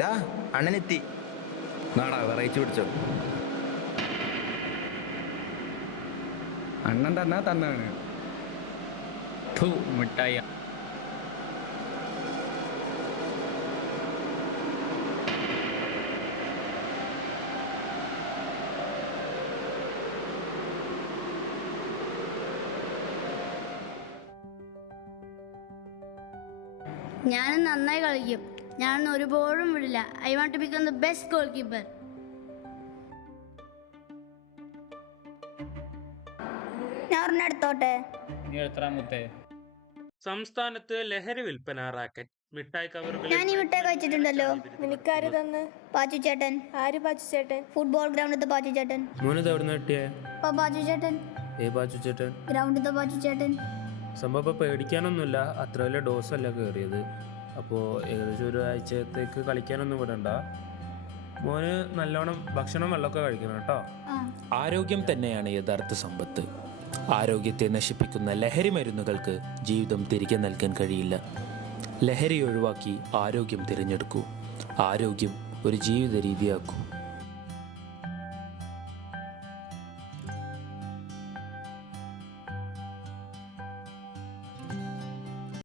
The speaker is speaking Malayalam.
ഡാ അണ്ണനെത്തി. നാടാ വിറയിച്ചു പിടിച്ചോ. അണ്ണൻ തന്നാണ് മിഠായി. ഞാൻ നന്നായി കളിക്കും. ഞാനൊന്നും ഒരുപോഴും വിടില്ല. I want to become the best goalkeeper. ഞാൻ എടുത്തോട്ടെ. സംസ്ഥാനത്ത് ലഹരി വിൽപ്പന റാക്കറ്റ്. മിഠായി കവറുകൾ ഞാൻ ഈ മിഠായി കഴിച്ചിട്ടുണ്ടല്ലോ. നിനക്കാര് തന്ന്? പാച്ചു ചേട്ടൻ. ആര് പാച്ചു ചേട്ടൻ? ഫുട്ബോൾ ഗ്രൗണ്ടിലത്തെ പാച്ചു ചേട്ടൻ. മോനത് എവിടെ നിന്ന് കിട്ടിയേ? പാച്ചു ചേട്ടൻ. പാച്ചു ചേട്ടൻ ഗ്രൗണ്ടിലത്തെ പാച്ചു ചേട്ടൻ. സംഭവം പേടിക്കാനൊന്നുമില്ല, അത്ര വലിയ ഡോസല്ല കയറിയത്. അപ്പോൾ ഏകദേശം ഒരു ആഴ്ചത്തേക്ക് കളിക്കാനൊന്നും വിടണ്ട. മോന് നല്ലോണം ഭക്ഷണം വെള്ളമൊക്കെ കഴിക്കണം കേട്ടോ. ആരോഗ്യം തന്നെയാണ് യഥാർത്ഥ സമ്പത്ത്. ആരോഗ്യത്തെ നശിപ്പിക്കുന്ന ലഹരി മരുന്നുകൾക്ക് ജീവിതം തിരികെ നൽകാൻ കഴിയില്ല. ലഹരി ഒഴിവാക്കി ആരോഗ്യം തിരഞ്ഞെടുക്കൂ. ആരോഗ്യം ഒരു ജീവിത രീതിയാക്കൂ.